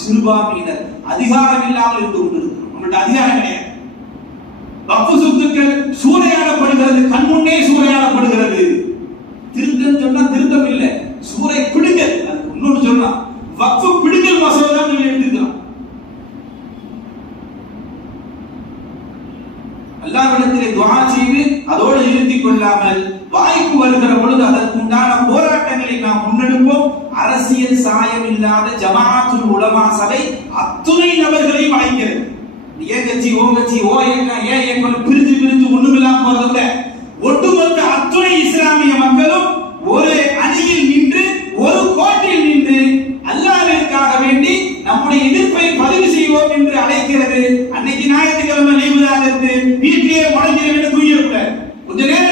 சிறுபான்மையினர் அதிகாரம் இல்லாமல் இருந்து கொண்டிருக்கிறோம். நம்மள்ட்ட அதிகாரம் கிடையாது. வக்ஃப் சொத்துக்கள் சூறையாடப்படுகிறது, கண்முன்னே சூறையாடப்படுகிறது. திருத்தம் சொன்னா திருத்தம் இல்லை, சூறை பிடுங்கல். அது இன்னொன்று சொன்னா வக்ஃப் பிடுங்கல் மசோதா சொல்லி எடுத்துக்கலாம். அல்லாஹ்விடத்திலே துஆ செய்து அதோடு நிறுத்திக் கொள்ளாமல் வாய்ப்பு வருகிற பொழுது அதற்குண்டான போராட்டங்களை நாம் முன்னெடுப்போம். அரசியல் சாயம் இல்லாத ஜமாஅத்துல் உலமா சபை அத்துணை நபர்களையும் அழைக்கிறது. ஏ கட்சி ஓ கட்சி ஓ இயக்கம் ஏ இயக்கம் பிரிஞ்சு பிரிஞ்சு ஒண்ணுமில்லாம போறதில்ல. ஒட்டுமொத்த அத்துணை இஸ்லாமிய மக்களும் ஒரு அணியில் நின்று ஒரு கோட்டில் நின்று அல்லாஹ்விற்காக வேண்டி நம்முடைய எதிர்ப்பை பதிவு செய்வோம் என்று அழைக்கிறது. அன்னைக்கு ஞாயிற்றுக்கிழமை லீவு தான் இருந்து வீட்டிலேயே முடங்கிட வேண்டும், தூங்கிடக்கூடாது. கொஞ்ச நேரம்